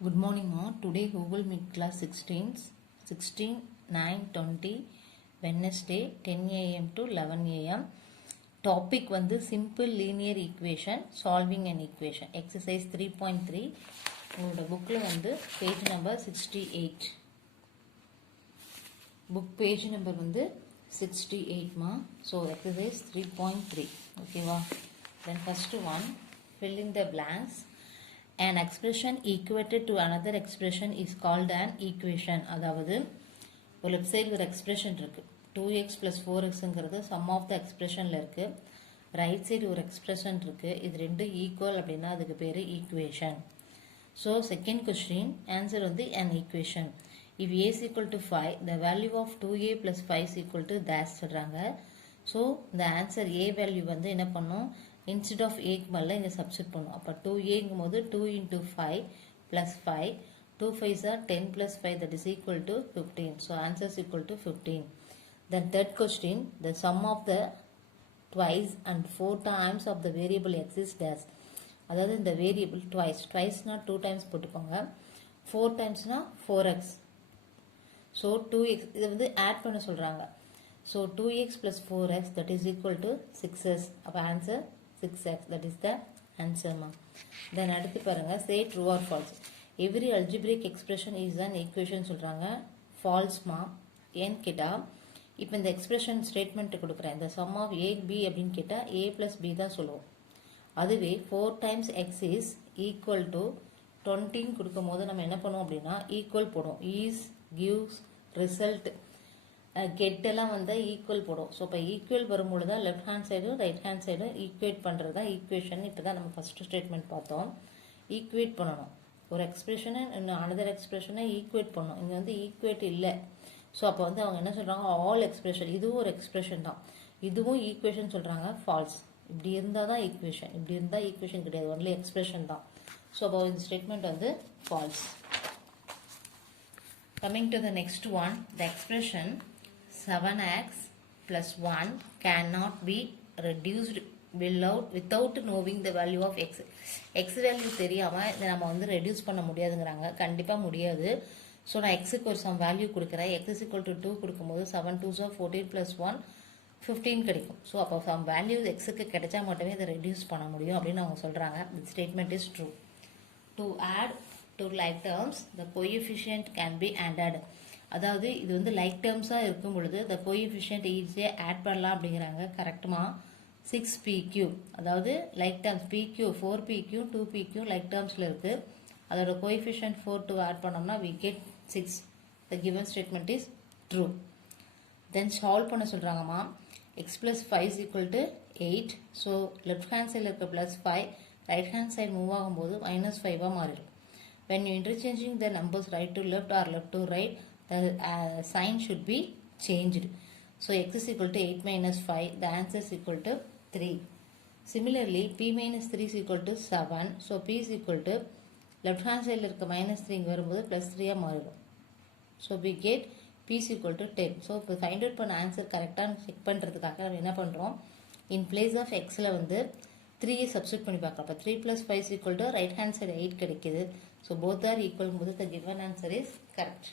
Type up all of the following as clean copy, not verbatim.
Good morning, ma. Today Google Meet class 16, 9, 20, Wednesday 10 a.m. to 11 a.m. Topic வந்து simple linear equation solving an equation exercise 3.3 உங்களோட புக்கில் வந்து page number 68 book page number வந்து 68 மா. So exercise 3.3 ஓகேவா. then first one fill in the blanks. An expression equated to another expression is called an equation. அதாவது ஒரு left side ஒரு expression இருக்கு, 2x plus 4xங்கிறது சம் ஆஃப் த எக்ஸ்பிரஷனில் இருக்கு. ரைட் சைடு ஒரு எக்ஸ்பிரஷன் இருக்கு, இது ரெண்டு ஈக்குவல் அப்படின்னா அதுக்கு பேர் equation. So second question answer வந்து an equation. if a is equal to 5, the value of 2a plus 5 is equal to dash சொல்கிறாங்க. ஸோ இந்த ஆன்சர் a வேல்யூ வந்து என்ன பண்ணும், instead of a மேலே இங்கே சப்ஸ்டிட் பண்ணும். அப்போ 2aங்கும் போது 2 into 5 plus 5, 2 5s are 10 plus 5, that is equal to 15. So answer is equal to 15. Then third question, the sum of the twice and 4 times of the variable x is dash. அதாவது இந்த variable ட்வைஸ்னா 2 times போட்டுக்கோங்க, 4 timesனா 4x. So 2x இதை வந்து add பண்ண சொல்கிறாங்க. So 2x plus 4x that is equal to 6s. அப்போ answer 6x, that is the answer ma. then அடுத்து பாருங்க, say true or false. every algebraic expression is an equation சொல்றாங்க. false ma. ஏன்னு கேட்டா இப்போ இந்த எக்ஸ்பிரஷன் ஸ்டேட்மெண்ட் கொடுக்குறேன், இந்த sum of a b அப்படின்னு கேட்டா a plus b தான் சொல்லுவோம். அதுவே 4 times x is equal to 20 கொடுக்கும் போது நம்ம என்ன பண்ணுவோம் அப்படின்னா ஈக்குவல் போடும். is gives result கெட் எல்லாம் வந்து ஈக்குவல் போடும். ஸோ இப்போ ஈக்குவல் வரும்பொழுது தான் லெஃப்ட் ஹேண்ட் சைடும் ரைட் ஹேண்ட் சைடும் ஈக்குவேட் பண்ணுறது தான் ஈக்குவேஷன். இப்போ தான் நம்ம ஃபஸ்ட்டு ஸ்டேட்மெண்ட் பார்த்தோம். ஈக்குவேட் பண்ணணும், ஒரு எக்ஸ்பிரஷனை இன்னும் அனதர் எக்ஸ்பிரஷனை ஈக்குவேட் பண்ணணும். இங்கே வந்து ஈக்குவேட் இல்லை. ஸோ அப்போ வந்து அவங்க என்ன சொல்கிறாங்க, ஆல் எக்ஸ்பிரஷன், இதுவும் ஒரு எக்ஸ்பிரஷன் தான், இதுவும் ஈக்குவேஷன் சொல்கிறாங்க. ஃபால்ஸ். இப்படி இருந்தால் தான் ஈக்குவேஷன், இப்படி இருந்தால் ஈக்குவேஷன் கிடையாது, ஒன்லி எக்ஸ்பிரஷன் தான். ஸோ அப்போ இந்த ஸ்டேட்மெண்ட் வந்து falls. Coming to the next one, the expression 7x plus 1 cannot be reduced without knowing the value of x. x value தெரியாமல் இதை நம்ம வந்து ரெடியூஸ் பண்ண முடியாதுங்கிறாங்க. கண்டிப்பாக முடியாது. ஸோ நான் எக்ஸுக்கு ஒரு சம் வேல்யூ கொடுக்குறேன். x is equal to 2 கொடுக்கும்போது 7 2s are 14 plus 1 15 கிடைக்கும். ஸோ அப்போ சம் வேல்யூ எக்ஸுக்கு கிடைச்சா மட்டுமே இதை ரெடியூஸ் பண்ண முடியும் அப்படின்னு அவங்க சொல்கிறாங்க. the statement is true. to add to like terms, the coefficient can be added. அதாவது இது வந்து லைக் டேர்ம்ஸாக இருக்கும் பொழுது the coefficient ஈஸியாக ஆட் பண்ணலாம் அப்படிங்கிறாங்க. கரெக்டுமா. 6pq, அதாவது like terms pq 4pq 2pq like டேர்ம்ஸில் இருக்குது. அதோட கோஎஃபிஷியன்ட் 4 to ஆட் பண்ணோம்னா we get 6. the given statement is true. then solve பண்ண சொல்கிறாங்கம்மா. x plus 5 is equal to 8. So left hand சைடில் இருக்க plus 5 right hand side move ஆகும்போது -5 மாறிடும். when you interchanging the numbers right to left or left to right, the sign should be changed. So x is equal to 8 minus 5, the answer is equal to 3. Similarly, p minus 3 is equal to 7. So p is equal to left hand side இருக்க -3 இங்கே வரும்போது +3 மாறிடும். So we get p is equal to 10. So இப்போ find out பண்ண answer கரெக்டாக check பண்ணுறதுக்காக நம்ம என்ன பண்ணுறோம், இன் பிளேஸ் ஆஃப் எக்ஸில் வந்து 3 சப்ஸ்டிட் பண்ணி பார்க்கலாம். அப்போ 3 plus 5 is equal to right hand side 8 கிடைக்குது. ஸோ போத் ஆர் ஈக்குவல் போது the given answer is correct.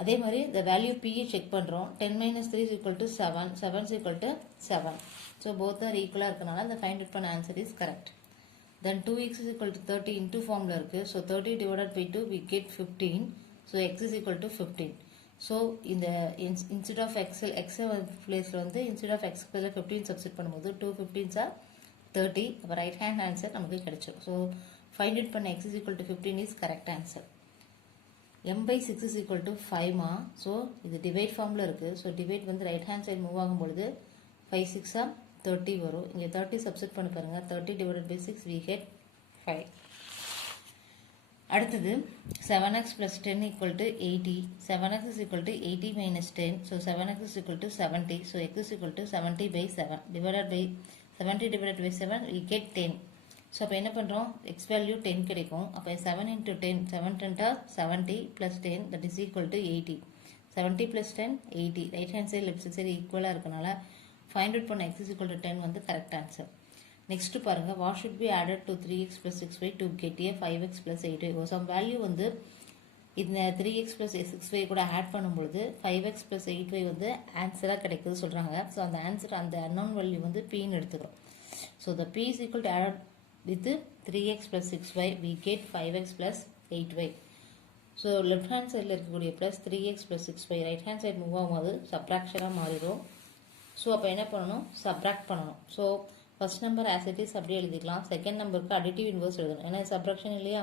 அதே மாதிரி the value p செக் பண்ணுறோம். 10 minus 3 is equal to 7, 7 is equal to 7. So both are ஈக்குவலாக இருக்கனால the find out பண்ண answer is correct. then 2x is equal to 30 into ஃபார்மில் இருக்குது. So 30 divided by 2 we get 15. So x is equal to 15. So இந்த instead of x பிளேஸில் வந்து instead of x 15 substitute பண்ணும்போது 2 15s are 30. அப்போ right hand answer நமக்கு கிடைச்சிடும். So find out பண்ண x is equal to 15 is correct answer. m by 6 is equal to 5 மா. So இது டிவைட் ஃபார்மில் இருக்குது. ஸோ டிவைட் வந்து ரைட் ஹேண்ட் சைடு மூவ் ஆகும்பொழுது 5 6 ஆர் 30 வரும். இங்கே 30 சப்ஸ்டிட் பண்ணி பாருங்கள். 30 divided by 6 we get 5. அடுத்தது 7x plus 10 equal to 80. 7x is equal to 80 minus 10. So 7x is equal to 70. So x is equal to 70 by 7 divided by 70 divided by 7 we get 10. So அப்போ என்ன பண்ணுறோம், x value 10 கிடைக்கும். அப்போ 7 into 10, 7 10 70 plus 10 that is equal to 80. 70 plus 10 80. Right hand side left side ஈக்குவலாக இருக்கனால find out பண்ண x is equal to 10 வந்து correct answer. Next பாருங்க, what should be added to 3x plus 6y to get a 5x plus 8y. Sum value வந்து இந்த 3x plus 6y கூட add பண்ணும்பொழுது 5x plus 8y வந்து ஆன்சராக கிடைக்குது சொல்கிறாங்க. ஸோ அந்த ஆன்சர் அந்த அன்னோன் வேல்யூ வந்து பின்னு எடுத்துக்கிறோம். So the p is equal to add with 3x plus 6y we get 5x plus 8y. So left hand சைடில் இருக்கக்கூடிய plus 3x plus 6y right hand side move ஆகும்போது சப்ராக்ஷனாக மாறிடும். So அப்போ என்ன பண்ணணும், சப்ராக்ட் பண்ணணும். So first number as it is அப்படியே எழுதிக்கலாம். செகண்ட் நம்பருக்கு அடிட்டிவ் இன்வர்ஸ் எழுதணும், ஏன்னா சப்ராக்ஷன் இல்லையா.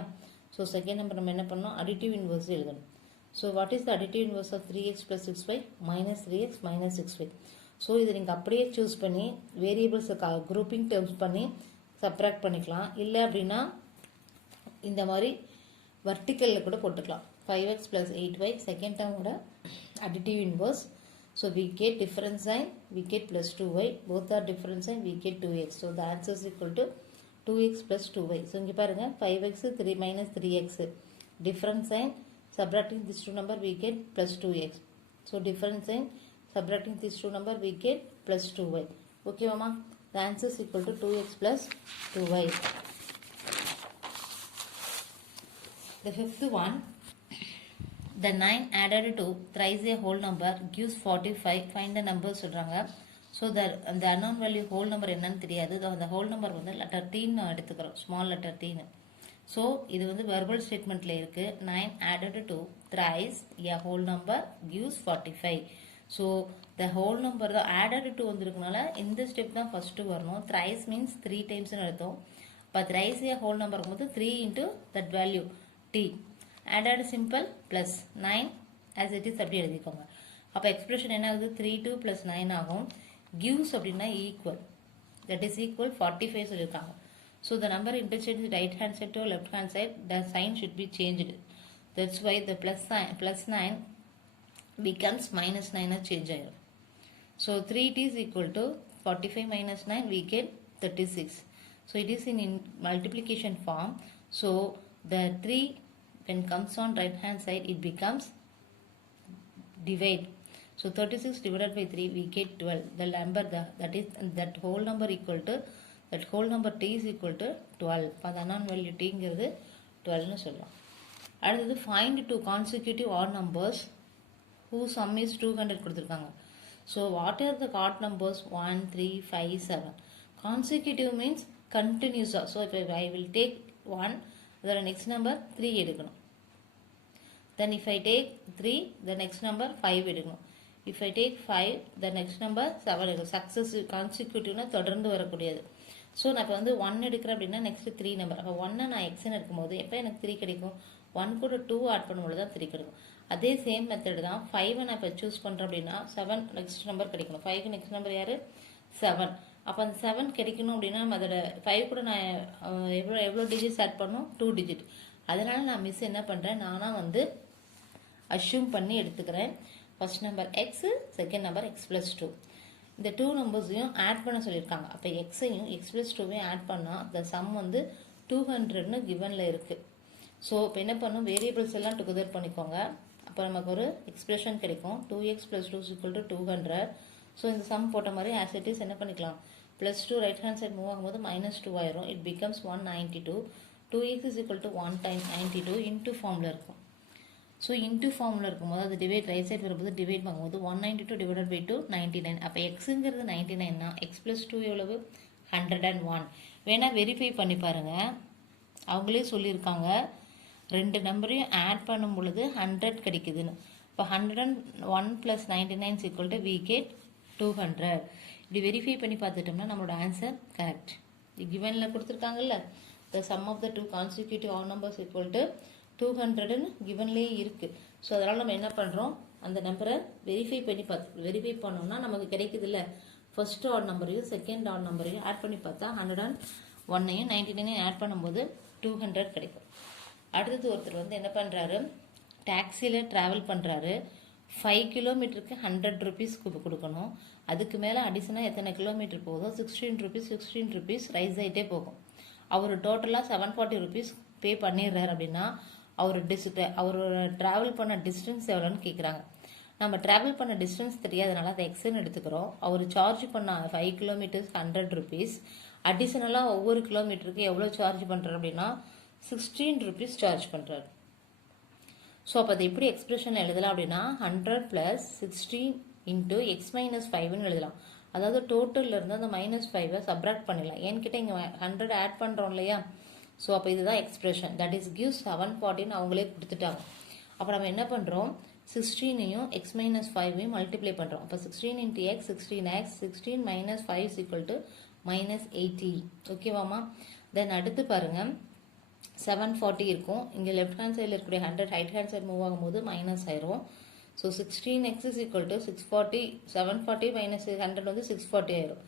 ஸோ செகண்ட் நம்பர் நம்ம என்ன பண்ணணும், அடிட்டிவ் இன்வர்ஸ் எழுதணும். So what is the additive inverse of 3x plus 6y minus 3x minus 6y. So இதை நீங்கள் அப்படியே சூஸ் பண்ணி வேரியபிள்ஸை குரூப்பிங் டேர்ம்ஸ் பண்ணி சப்ராக்ட் பண்ணிக்கலாம். இல்லை அப்படின்னா இந்த மாதிரி வர்டிக்கலில் கூட போட்டுக்கலாம். 5x plus 8y செகண்ட் டேர்மோட additive inverse. So we get different sign, we get plus 2y, both are different sign, we get 2x. So the answer is equal to 2x plus 2y. So இங்க பாருங்க 5x 3 minus 3x. Different sign, subtracting this two number we get plus 2x. So different sign, subtracting this two number we get plus 2y. Okay mama, the answer is equal to 2x plus 2y. The fifth one, the 9 added to thrice a whole number gives 45. Find the number சொல்றாங்க. So அந்த unknown value whole number என்னன்னு தெரியாது. அந்த whole number வந்து letter டீன்னு எடுத்துக்கிறோம், small letter டீன்னு. So இது வந்து வெர்பல் ஸ்டேட்மெண்ட்டில் இருக்குது. 9 added to thrice a whole number gives 45. So the whole number தான் added to வந்திருக்கனால இந்த ஸ்டெப் தான் ஃபஸ்ட்டு வரணும். thrice மீன்ஸ் 3 டைம்ஸ்னு அர்த்தம். இப்போ thrice a whole number போது 3 into that value t. added simple plus 9 as it is அப்படி எழுதிக்கோங்க. அப்போ எக்ஸ்பிரஷன் என்ன ஆகுது, 3 plus 9 ஆகும். gives அப்படின்னா ஈக்குவல், that is equal 45 சொல்லியிருக்காங்க. So the number interchange right hand side to left hand side, the sign should be changed. That's why the plus 9 becomes minus 9 change ஆயிடும். So 3t is equal to 45 minus 9 we get 36. So it is in multiplication form. So the 3 when comes on right hand side it becomes divide. So 36 divided by 3 we get 12. The number that is that whole number equal to that whole number t is equal to 12. அப்போ அந்த unknown value tங்கிறது 12னு சொல்லலாம். அடுத்தது find two consecutive odd numbers whose sum is 200 கொடுத்துருக்காங்க. So what are the odd numbers 1 3 5 7. Consecutive means continuous. So if I will take 1, the next number 3 எடுக்கணும். Then if I take 3, the next number 5 எடுக்கணும். If I take 5, the next number 7 எடுக்கணும். Successive கான்சிக்யூட்டிவ்னா தொடர்ந்து வரக்கூடியது. So நான் இப்போ வந்து 1 எடுக்கிறேன் அப்படின்னா நெக்ஸ்ட் 3 நம்பர். அப்போ 1 நான் எக்ஸ்ன்னு இருக்கும்போது எப்போ எனக்கு 3 கிடைக்கும், 1 கூட 2 ஆட் பண்ணும்போது தான் 3 கிடைக்கும். அதே சேம் மெத்தட் தான் 5 நான் இப்போ சூஸ் பண்ணுறேன் அப்படின்னா 7 நெக்ஸ்ட் நம்பர் கிடைக்கணும். 5 நெக்ஸ்ட் நம்பர் யார், 7. அப்போ அந்த 7 கிடைக்கணும் அப்படின்னா நம்ம அதோட 5 கூட நான் எவ்வளோ டிஜிட்ஸ் ஆட் பண்ணணும், 2 டிஜிட். அதனால நான் மிஸ் என்ன பண்ணுறேன், நானாக வந்து அஷ்யூம் பண்ணி எடுத்துக்கிறேன். First number X, second number X plus 2. இந்த 2 நம்பர்ஸையும் ஆட் பண்ண சொல்லியிருக்காங்க. அப்போ எக்ஸையும் எக்ஸ் ப்ளஸ் 2வையும் ஆட் பண்ணால் அந்த சம் வந்து 200ன்னு கிவனில் இருக்குது. ஸோ இப்போ என்ன பண்ணும், வேரியபிள்ஸ் எல்லாம் டுகெதர் பண்ணிக்கோங்க. அப்போ நமக்கு ஒரு எக்ஸ்பிரஷன் கிடைக்கும். 2x plus 2 is equal to 200. So இந்த சம் போட்ட மாதிரி ஆஸ் இட் இஸ் என்ன பண்ணிக்கலாம், plus 2 right hand side move ஆகும்போது -2 ஆயிரும். It becomes 192. 2x is equal to 1 times 92 into ஃபார்மில் இருக்கும். ஸோ இன்டூ ஃபார்மில் இருக்கும்போது அது டிவைட் ரைட் சைட் வரும்போது டிவைட் பண்ணும்போது 192 டிவைடட் பை 2 99. அப்போ எக்ஸுங்கிறது 99னா எக்ஸ் ப்ளஸ் 2 எவ்வளவு, 101. வேணால் வெரிஃபை பண்ணி பாருங்கள், அவங்களே சொல்லியிருக்காங்க. 2 நம்பரையும் ஆட் பண்ணும் பொழுது 100 கிடைக்குதுன்னு. இப்போ 101 + 99 = we get 200. இப்படி வெரிஃபை பண்ணி பார்த்துட்டோம்னா நம்மளோட ஆன்சர் கரெக்ட். கிவனில் கொடுத்துருக்காங்கல்ல, the sum of the two consecutive odd numbers equal to 200ன்னு கிவன்லேயே இருக்குது. ஸோ அதனால் நம்ம என்ன பண்ணுறோம், அந்த நம்பரை வெரிஃபை பண்ணோம்னா நமக்கு கிடைக்குது இல்லை, ஃபர்ஸ்ட் ஆட் நம்பரையும் செகண்ட் ஆட் நம்பரையும் ஆட் பண்ணி பார்த்தா 101ஐயும் 99ஐயும் ஆட் பண்ணும்போது 200 கிடைக்கும். அடுத்தது ஒருத்தர் வந்து என்ன பண்ணுறாரு, டாக்ஸியில் ட்ராவல் பண்ணுறாரு. 5 கிலோமீட்டருக்கு 100 ருபீஸ் கொடுக்கணும். அதுக்கு மேலே அடிஷனாக எத்தனை கிலோமீட்டர் போகுதோ 16 ருபீஸ் ரைஸ் ஆகிட்டே போகும். அவர் டோட்டலாக 740 ருபீஸ் பே பண்ணிடுறாரு அப்படின்னா அவர் ட்ராவல் பண்ண டிஸ்டன்ஸ் எவ்வளோன்னு கேட்குறாங்க. நம்ம ட்ராவல் பண்ண டிஸ்டன்ஸ் தெரியாதனால அதை எக்ஸ்ன்னு எடுத்துக்கிறோம். அவர் சார்ஜ் பண்ண 5 கிலோமீட்டர்ஸ் 100 ருபீஸ். அடிஷனலாக ஒவ்வொரு கிலோமீட்டருக்கு எவ்வளோ சார்ஜ் பண்ணுறாரு அப்படின்னா 16 rupees சார்ஜ் பண்ணுறாரு. ஸோ அப்போ அதை எப்படி எக்ஸ்பிரஷன் எழுதலாம் அப்படின்னா 100 + 16 × x - 5ன்னு எழுதலாம். அதாவது டோட்டலில் இருந்து அந்த -5 சப்ராக்ட் பண்ணிடலாம். என்கிட்ட இங்கே 100 ஆட் பண்ணுறோம் இல்லையா? ஸோ அப்போ இதுதான் எக்ஸ்பிரஷன். தட் இஸ் கிவ் 740 அவங்களே கொடுத்துட்டாங்க. அப்போ நம்ம என்ன பண்ணுறோம், 16ஐயும் x - 5ஐயும் மல்டிப்ளை பண்ணுறோம். அப்போ 16 × x 16x 16 - 5 = -80. ஓகேவாமா? தென் அடுத்து பாருங்கள் 740 இருக்கும். இங்கே லெஃப்ட் ஹேண்ட் சைடில் இருக்கக்கூடிய 100 ரைட் ஹேண்ட் சைடு மூவ் ஆகும்போது மைனஸ் ஆயிரும். ஸோ 16x = 640 740 - 100 வந்து 640 ஆயிரும்.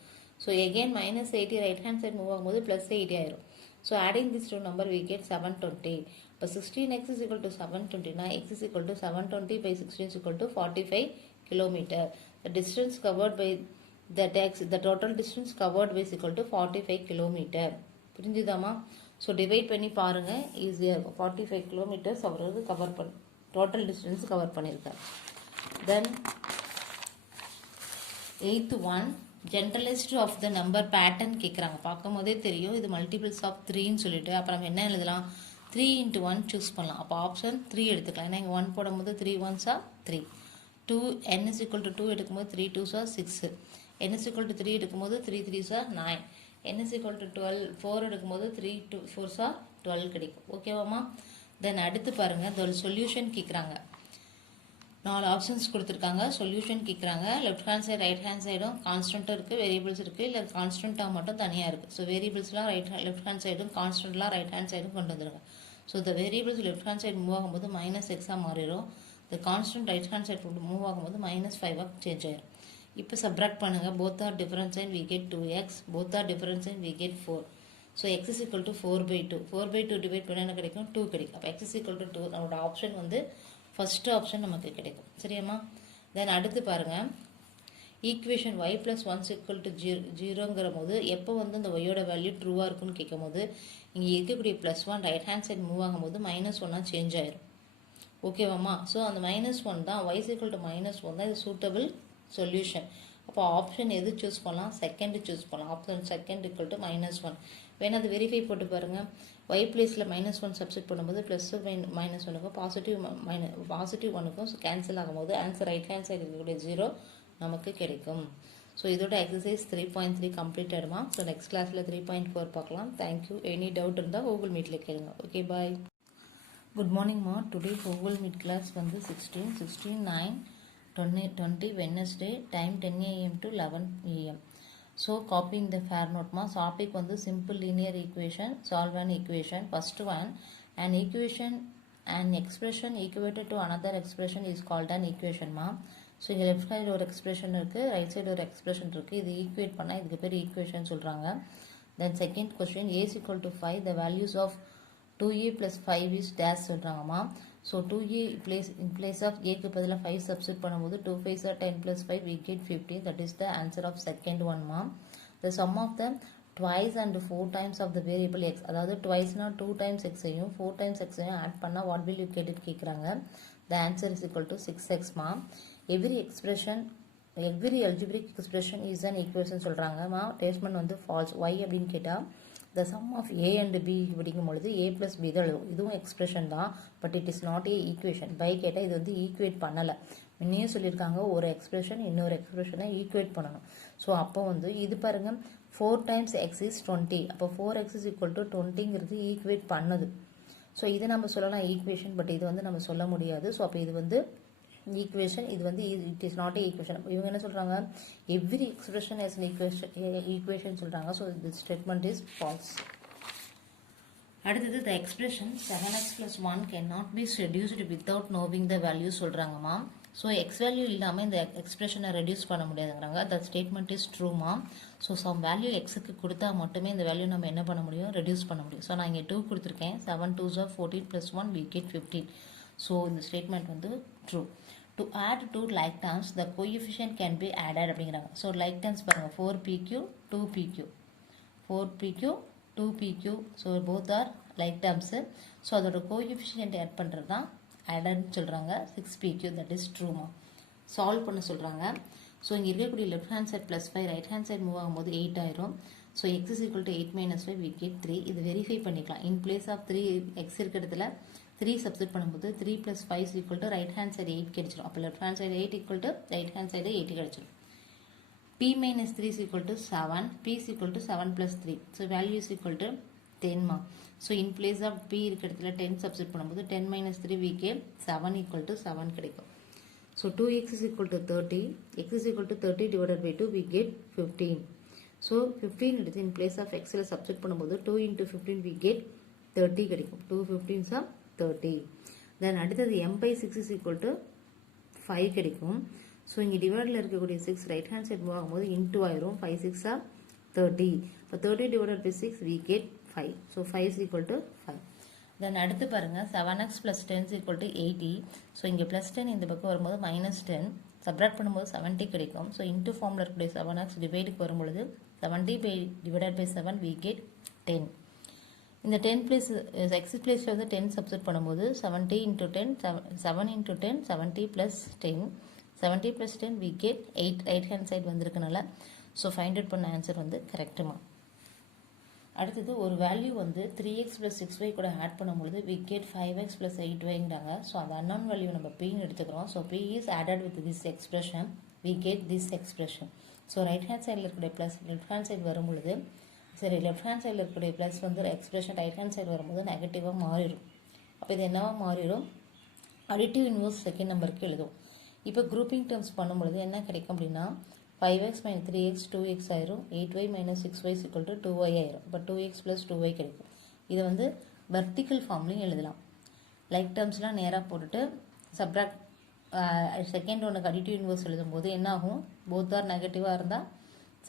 So again -80 right hand side move ஆகும்போது +80 ஆயிரும். So adding this two number we get 720. இப்போ 16x = 720 னா x = 720 / 16 = 45 km. The distance covered by the total distance covered by = 45 km. புரிஞ்சுதாமா? So divide பண்ணி பாருங்கள், ஈஸியாக இருக்கும். 45 kilometers அவர் வந்து கவர் டோட்டல் டிஸ்டன்ஸ் கவர் பண்ணியிருக்கார். Then 8th one generalised of the number pattern கேட்குறாங்க. பார்க்கும் போதே தெரியும் இது மல்டிபிள்ஸ் ஆஃப் 3ன்னு சொல்லிட்டு. அப்புறம் நம்ம என்ன எழுதலாம், 3 × 1 சூஸ் பண்ணலாம். அப்போ ஆப்ஷன் 3 எடுத்துக்கலாம். ஏன்னா இங்கே 1 போடும்போது 3 1s are 3. 2 n = 2 எடுக்கும்போது 3 2s are 6. n = 3 எடுக்கும்போது 3 3s are 9. n = 12 4 எடுக்கும்போது 3 4s are 12 கிடைக்கும். ஓகேவாமா? தென் அடுத்து பாருங்கள், சொல்யூஷன் கேட்குறாங்க. 4 ஆப்ஷன்ஸ் கொடுத்துருக்காங்க. சொல்யூஷன் கேட்குறாங்க. Left hand side right hand சைடும் கான்ஸ்டன்ட்டும் இருக்குது, வேரியபிள்ஸ் இருக்குது, இல்லை கான்ஸ்டன்ட்டாக மட்டும் தனியாக இருக்குது. ஸோ வேரியபிள்ஸ்லாம் லெஃப்ட் ஹேண்ட் சைடும் கான்ஸ்டன்ட்லாம் ரைட் ஹேண்ட் சைடும் கொண்டு வந்துருங்க. ஸோ இந்த variables left hand side move ஆகும்போது -6 மாறிடும். இந்த constant right hand side move ஆகும்போது -5 சேஞ்ச் ஆயிடும். இப்போ சப்ராக்ட் பண்ணுங்கள். Both are difference and we get 2x. Both are difference and we get 4. So x = 4/2. 4/2 divide பண்ண என்ன கிடைக்கும், 2 கிடைக்கும். அப்போ x = 2 நம்மளோட ஆப்ஷன் வந்து ஃபஸ்ட்டு ஆப்ஷன் நமக்கு கிடைக்கும். சரியாம்மா? தென் அடுத்து பாருங்கள், ஈக்குவேஷன் y + 1 = 0ங்கிற போது எப்போ வந்து இந்த ஒய்யோட வேல்யூ ட்ரூவாக இருக்குன்னு கேட்கும் போது இங்கே இருக்கக்கூடிய +1 ரைட் ஹேண்ட் சைடு மூவ் ஆகும்போது -1 சேஞ்ச் ஆயிரும். ஓகேவாம்மா? ஸோ அந்த -1 தான் y = -1 தான் இது சூட்டபிள் சொல்யூஷன். அப்போ ஆப்ஷன் எது சூஸ் பண்ணலாம், செகண்ட் சூஸ் பண்ணலாம். Option second = -1. வேணா அது வெரிஃபை போட்டு பாருங்கள். y பிளேஸில் -1 சப்ஸ்டிட் பண்ணும்போது +-1க்கும் பாசிட்டிவ் 1க்கும் கேன்சல் ஆகும்போது ஆன்சர் ரைட் ஹேண்ட் சைடு இருக்கக்கூடிய 0 நமக்கு கிடைக்கும். ஸோ இதோட எக்ஸசைஸ் 3.3 கம்ப்ளீட் ஆகிடுமா. ஸோ நெக்ஸ்ட் கிளாஸில் 3.4 பார்க்கலாம். தேங்க்யூ. எனி டவுட் இருந்தால் கூகுள் மீட்டில் கேளுங்க. Okay, bye. குட் மார்னிங்மா. டுடே கூகுள் மீட் கிளாஸ் வந்து 16/9/20 Wednesday. Time 10 AM to 11 AM. So copying the fair நோட்மா. டாபிக் வந்து simple linear equation. Solve an equation. First one, an equation an expression equated to another expression is called an equationமா. So இங்கே left side ஒரு expression இருக்குது, right side ஒரு expression இருக்குது. இது equate பண்ணால் இதுக்கு பேர் ஈக்குவேஷன் சொல்கிறாங்க. Then second question, a = 5 the values of 2a + 5 is dash சொல்கிறாங்கம்மா. So 2a in place of ஏக்கு பதிலாக 5 சப்ஸ்டிட் பண்ணும்போது 2 5s are 10 + 5 we get 15. that is the answer of second one மா. the sum of the twice and 4 times of the variable x, அதாவது twiceனா 2 times x-ஐயும் 4 times x-ஐயும் add பண்ணால் what will you get it கேட்குறாங்க. the answer is equal to 6x மா. every algebraic expression is an equation சொல்கிறாங்கம்மா. Statement வந்து false. y அப்படின்னு கேட்டால் the sum of a and b படிக்கும் பொழுது a + b தான் எழுதும். இதுவும் எக்ஸ்பிரஷன் தான், but it is not a equation. By கேட்டால் இது வந்து ஈக்குவேட் பண்ணலை. முன்னையும் சொல்லியிருக்காங்க, ஒரு எக்ஸ்பிரஷன் இன்னொரு எக்ஸ்பிரஷனை ஈக்குவேட் பண்ணணும். ஸோ அப்போ வந்து இது பாருங்கள், 4 times x is 20. அப்போ 4x = 20ங்கிறது ஈக்குவேட் பண்ணுது. ஸோ இதை நம்ம சொல்லலாம் ஈக்குவேஷன், பட் இது வந்து நம்ம சொல்ல முடியாது. ஸோ அப்போ இது வந்து ஈக்குவேஷன், இது வந்து it is not a equation. இவங்க என்ன சொல்கிறாங்க, எவ்ரி எக்ஸ்பிரஷன் இஸ் ஈக்குவேஷன் சொல்கிறாங்க. So this statement is false. அடுத்தது, த expression 7x + 1 cannot be reduced without knowing the value சொல்கிறாங்கம்மா. ஸோ எக்ஸ் வேல்யூ இல்லாமல் இந்த எக்ஸ்பிரஷனை ரெடியூஸ் பண்ண முடியாதுங்கிறாங்க. த ஸ்டேட்மெண்ட் இஸ் ட்ரூமா. ஸோ சம் வேல்யூ எக்ஸுக்கு கொடுத்தா மட்டுமே இந்த வேல்யூ நம்ம என்ன பண்ண முடியும், ரெடியூஸ் பண்ண முடியும். ஸோ நான் இங்கே 2 கொடுத்துருக்கேன். 7 2s are 14 + 1 we get 15. So இந்த ஸ்டேட்மெண்ட் வந்து true. To add 2 like terms the coefficient can be added அப்படிங்கிறாங்க. ஸோ லைக் டேர்ம்ஸ் பாருங்கள், 4pq 2pq 4pq 2pq. So both are like terms. So அதோட கோஎஃபிஷியன்ட் ஆட் பண்ணுறது தான் ஆடட்னு சொல்கிறாங்க. 6pq, that is ட்ரூமா. Solve பண்ண சொல்கிறாங்க. ஸோ இங்கே இருக்கக்கூடிய left hand side +5 right hand side move ஆகும்போது 8 ஆயிரும். So x is equal to 8 minus 5 we get 3. இது வெரிஃபை பண்ணிக்கலாம். இன் பிளேஸ் ஆஃப் 3 எக்ஸ் இருக்கிற இடத்துல 3 சப்ஸ்டிட் பண்ணும்போது 3 + 5 is equal to right hand side 8 கிடைச்சிடும். அப்போ left hand side 8 equal to right hand side 8 கிடைச்சிடும். p minus 3 is equal to 7, p is equal to 7 plus 3. So value is equal to 10 ma. So in place of p இருக்கிற இடத்துல 10 substitute பண்ணும்போது 10 minus 3 we get 7 equal to 7 கிடைக்கும். So 2x is equal to 30, x is equal to 30 divided by 2 we get 15. So 15 எடுத்து in place of x ல substitute பண்ணும்போது 2 into 15 we get 30 கிடைக்கும். 2 15s are 30. Then அடுத்தது m by 6 is equal to 5 கிடைக்கும். So இங்கே டிவைடில் இருக்கக்கூடிய 6 right hand side move ஆகும்போது இன்டூ ஆயிரும். 5 6 ஆர் 30. இப்போ 30 divided by 6 we get 5. So 5 is equal to 5. Then அடுத்து பாருங்கள் 7x + 10 is equal to 80. So இங்கே +10 இந்த பக்கம் வரும்போது -10 சப்ராக்ட் பண்ணும்போது 70 கிடைக்கும். ஸோ இன்டூ ஃபார்மில் இருக்கக்கூடிய 7x டிவைடுக்கு வரும்பொழுது 70 டிவைடட் பை 7 வி கெட் 10. இந்த 10 பிளேஸ் எக்ஸ் பிளேஸில் வந்து 10 சப்ஸ்டிட் பண்ணும்போது 70 × 10 7 × 10 70 + 10 70 plus 10 we get 8 right hand side வந்திருக்கனால ஸோ ஃபைண்ட் அவுட் பண்ண ஆன்சர் வந்து கரெக்டுமா. அடுத்தது ஒரு வேல்யூ வந்து 3x + 6y கூட ஆட் பண்ணும்பொழுது we get 5x + 8yங்கிறாங்க. ஸோ அந்த அன்னோன் வேல்யூ நம்ம pன்னு எடுத்துக்கிறோம். So p is added with this expression we get this expression. So right hand சைடில் இருக்கக்கூடிய ப்ளஸ் லெஃப்ட் ஹேண்ட் சைடு வரும்பொழுது சரி லெஃப்ட் ஹேண்ட் சைடில் இருக்கக்கூடிய ப்ளஸ் வந்து எக்ஸ்பிரஷன் ரைட் ஹேண்ட் சைடு வரும்போது நெகட்டிவாக மாறிடும். அப்போ இது என்னவா மாறிடும்? அடிட்டிவ் இன்வர்ஸ் செகண்ட் நம்பருக்கு எழுதும். இப்போ குரூப்பிங் டேர்ம்ஸ் பண்ணும்பொழுது என்ன கிடைக்கும் அப்படின்னா 5x - 3x 2x ஆயிரும். 8y - 6y = 2y ஆயிரும். இப்போ 2x + 2y கிடைக்கும். இதை வந்து வெர்டிக்கல் ஃபார்ம்லையும் எழுதலாம். லைக் டேர்ம்ஸ்லாம் நேராக போட்டுட்டு சப்ராக்ட் செகண்ட் ஒன்றுக்கு அடிட்டிவ் இன்வர்ஸ் எழுதும்போது என்ன ஆகும்? போத் ஆர் நெகட்டிவாக இருந்தால்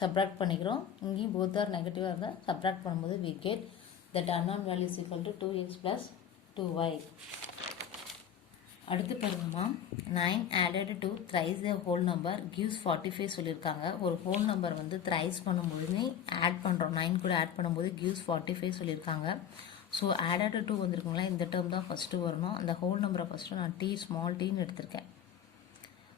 சப்ராக்ட் பண்ணிக்கிறோம். இங்கேயும் போத் ஆர் நெகட்டிவாக இருந்தால் சப்ராக்ட் பண்ணும்போது we get that unknown value is equal to 2x + 2y. அடுத்து பாருங்கம்மா 9 added to thrice a whole number gives 45 சொல்லியிருக்காங்க. ஒரு ஹோல் நம்பர் வந்து thrice பண்ணும்போது ஆட் பண்ணுறோம். 9 கூட ஆட் பண்ணும்போது gives 45 சொல்லியிருக்காங்க. ஸோ added to வந்திருக்குங்களா இந்த டேர்ம் தான் ஃபஸ்ட்டு வரணும். அந்த ஹோல் நம்பரை ஃபஸ்ட்டு நான் ஸ்மால் டீன்னு எடுத்திருக்கேன்.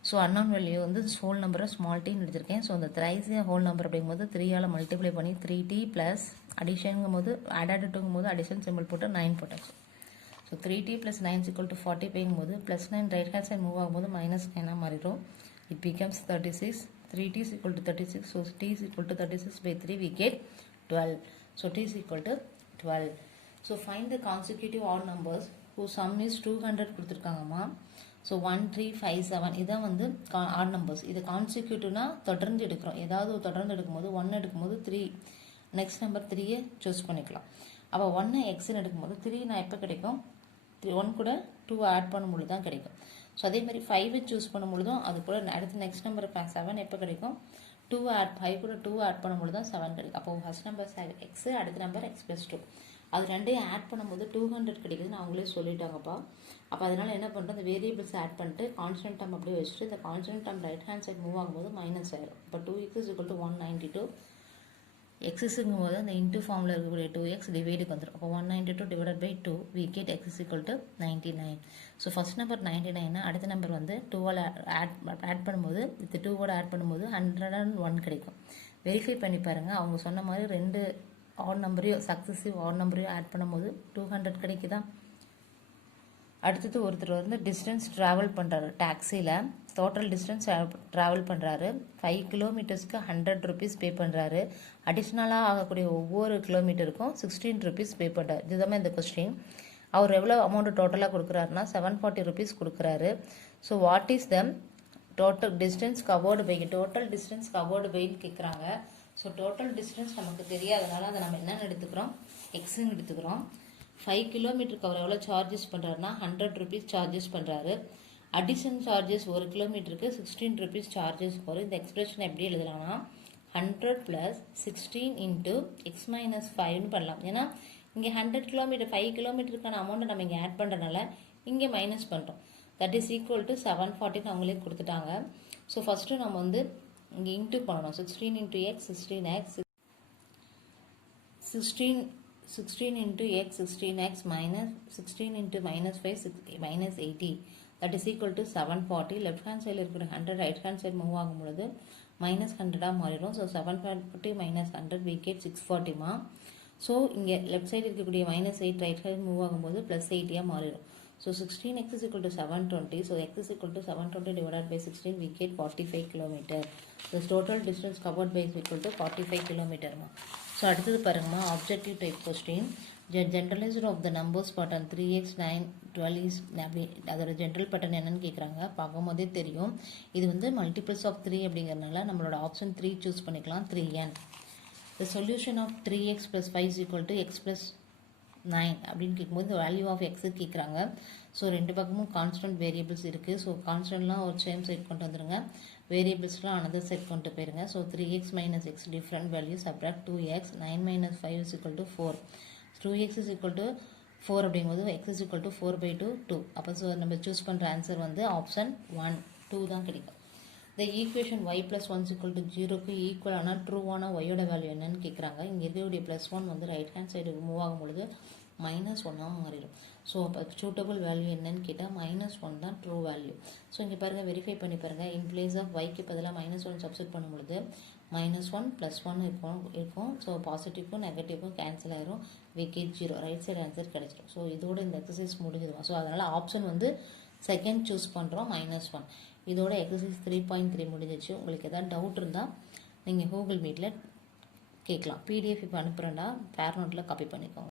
ஸோ அன்னோன் வேல்யூ வந்து ஹோல் நம்பரை ஸ்மால் டீன்னு எடுத்திருக்கேன். ஸோ அந்த thrice a ஹோல் நம்பர் அப்படிங்கும்போது 3ஆல் மல்டிப்ளை பண்ணி 3t ப்ளஸ் அடிஷனுங்கும் போது added toங்கும் போது அடிஷன் சிம்பிள் போட்டு 9 போட்டாச்சு. ஸோ 3t + 9 = 40 போகும்போது +9 ரைட் ஹேண்ட் சைட் மூவ் ஆகும்போது -9 மாறிடும். It becomes 36. 3t = 36. So t = 36/3 we get 12. So t = 12. So find the consecutive odd numbers whose sum is 200 கொடுத்துருக்காங்கம்மா. ஸோ 1 3 5 7 இதான் வந்து ஆட் நம்பர்ஸ். இது கான்சிக்யூட்டிவ்னா தொடர்ந்து எடுக்கிறோம். ஏதாவது தொடர்ந்து எடுக்கும்போது 1 எடுக்கும்போது 3 நெக்ஸ்ட் நம்பர் 3யை சூஸ் பண்ணிக்கலாம். அப்போ 1 எக்ஸ்ன்னு எடுக்கும்போது 3 நான் எப்போ கிடைக்கும்? 1 கூட 2 ஆட் பண்ணும்பொழுது தான் கிடைக்கும். ஸோ அதே மாதிரி 5 சூஸ் பண்ணும்பொழுதும் அது கூட அடுத்து நெக்ஸ்ட் நம்பர் 7 எப்போ கிடைக்கும்? 5 கூட 2 ஆட் பண்ணும்பொழுது தான் 7 கிடைக்கும். அப்போ ஃபர்ஸ்ட் நம்பர் எக்ஸ், அடுத்த நம்பர் x + 2 அது ரெண்டையும் ஆட் பண்ணும்போது 200 கிடைக்குதுன்னு அவங்களே சொல்லிட்டாங்கப்பா. அப்போ அதனால் என்ன பண்ணுறோம்? இந்த வேரியபிள்ஸ் ஆட் பண்ணிட்டு கான்ஸ்டன்ட் டேர்ம் அப்படியே வச்சுட்டு இந்த constant term right hand side move ஆகும்போது மைனஸ் ஆயிரும். இப்போ 2x = 192. எக்ஸுங்கும் போது அந்த இன்டூ ஃபார்மில் இருக்கக்கூடிய 2x டிவைடுக்கு வந்துடும். அப்போ 192 divided by 2 we get x = 99. So first number 99 அடுத்த நம்பர் வந்து 2ஆல் ஆட் பண்ணும்போது இது 2ஓட ஆட் பண்ணும்போது 101 கிடைக்கும். வெரிஃபை பண்ணி பாருங்கள். அவங்க சொன்ன மாதிரி 2 ஆட் நம்பரையும் சக்ஸஸிவ் ஆட் நம்பரையும் ஆட் பண்ணும்போது 200 கிடைக்குதா? அடுத்தது ஒருத்தர் வந்து டிஸ்டன்ஸ் ட்ராவல் பண்ணுறாரு டாக்ஸியில். டோட்டல் டிஸ்டன்ஸ் ட்ராவல் பண்ணுறாரு. 5 கிலோமீட்டர்ஸ்க்கு 100 rupees பே பண்ணுறாரு. அடிஷ்னலாக ஆகக்கூடிய ஒவ்வொரு கிலோமீட்டருக்கும் 16 rupees பே பண்ணுறாரு. இதுதான் இந்த கொஸ்டின். அவர் எவ்வளோ அமௌண்ட் டோட்டலாக கொடுக்குறாருன்னா 740 rupees கொடுக்குறாரு. So what is the total distance covered by? Total distance covered பைன்னு கேட்குறாங்க. ஸோ டோட்டல் டிஸ்டன்ஸ் நமக்கு தெரியாதனால அதை நம்ம என்னென்னு எடுத்துக்கிறோம்? எக்ஸ்ன்னு எடுத்துக்கிறோம். 5 கிலோமீட்டருக்கு அவர் எவ்வளோ சார்ஜஸ் பண்ணுறாருன்னா 100 rupees சார்ஜஸ் பண்ணுறாரு. அடிஷன் சார்ஜஸ் ஒரு கிலோமீட்டருக்கு 16 rupees சார்ஜஸ் வரும். இந்த எக்ஸ்பிரஷன் எப்படி எழுதலாம்னா 100 + 16 × x - 5ன்னு பண்ணலாம். ஏன்னா இங்கே 100 கிலோமீட்டர் 5 கிலோமீட்டருக்கான அமௌண்ட்டை நம்ம இங்கே ஆட் பண்ணுறதுனால இங்கே மைனஸ் பண்ணுறோம். தட் இஸ் ஈக்குவல் டு 740 அவங்களே கொடுத்துட்டாங்க. ஸோ ஃபஸ்ட்டு நம்ம வந்து இங்கே இன்ட்டு பண்ணணும். 16 × x 16x 16 × x 16x minus 16 × -5 -80 that is equal to 740. Left hand சைடில் இருக்கிற 100 ரைட் ஹேண்ட் சைடு மூவ் ஆகும்பொழுது மைனஸ் 100 மாறிடும். ஸோ 740 மைனஸ் 100 we get 640மா. ஸோ இங்கே லெஃப்ட் சைடு இருக்கக்கூடிய -8 ரைட் சைடு மூவ் ஆகும்போது +80 மாறிடும். So 16x is equal to 720. So x is equal to 720 divided by 16 we get 45 km. The total distance covered by is equal to 45 km. So அடுத்தது பாருங்கம்மா, objective type question. Generaliser of the numbers pattern 3x 9 12 is அதோட general pattern என்னன்னு கேட்குறாங்க. பார்க்கும்போதே தெரியும் இது வந்து multiples of 3 அப்படிங்கிறதுனால நம்மளோட ஆப்ஷன் 3 சூஸ் பண்ணிக்கலாம். 3n. The solution of 3x plus 5 is equal to x plus 9 அப்படின்னு கேட்கும்போது இந்த வேல்யூ ஆஃப் எக்ஸு கேட்குறாங்க. ஸோ ரெண்டு பக்கமும் கான்ஸ்டன்ட் வேரியபிள்ஸ் இருக்குது. ஸோ கான்ஸ்டன்ட்லாம் ஒரு சேம் சைட் கொண்டு வந்துடுங்க, வேரியபிள்ஸ்லாம் அனதர் சைட் கொண்டு போயிருங்க. So 3x minus x different value subtract 2x 9 minus 5 is equal to 4. 2x is equal to 4 அப்படிங்கும்போது x is equal to 4/2 2. அப்போ ஸோ நம்ம சூஸ் பண்ணுற ஆன்சர் வந்து ஆப்ஷன் 1 2 தான் கிடைக்கும். இந்த equation y plus 1 is equal to 0க்கு ஈக்குவலான ட்ரூவான ஒய்யோட வேல்யூ என்னன்னு கேட்குறாங்க. இங்கே இருக்கக்கூடிய +1 வந்து ரைட் ஹேண்ட் சைடுக்கு மூவ் ஆகும் பொழுது -1 மாறிடும். ஸோ அப்போ சூட்டபிள் வேல்யூ என்னன்னு கேட்டால் -1 தான் ட்ரூ வேல்யூ. ஸோ இங்கே பாருங்கள், வெரிஃபை பண்ணி பாருங்கள். இன் பிளேஸ் ஆஃப் yக்கு பதிலாக -1 சப்ஸ்டிட் பண்ணும் பொழுது -1 +1 இருக்கும். ஸோ பாசிட்டிவ்க்கும் நெகட்டிவ்க்கும் கேன்சல் ஆயிரும். we get 0. Right side answer கிடைச்சிடும். ஸோ இதோட இந்த எக்ஸசைஸ் முடிஞ்சிடும். ஸோ அதனால் ஆப்ஷன் வந்து செகண்ட் சூஸ் பண்ணுறோம் -1. இதோட எக்ஸசைஸ் 3.3 முடிஞ்சிச்சு. உங்களுக்கு எதாவது டவுட் இருந்தால் நீங்கள் கூகுள் மீட்டில் கேட்கலாம். பிடிஎஃப் இப்போ அனுப்புகிறேன்னா பேர் நோட்டில் காப்பி பண்ணிக்கோங்க.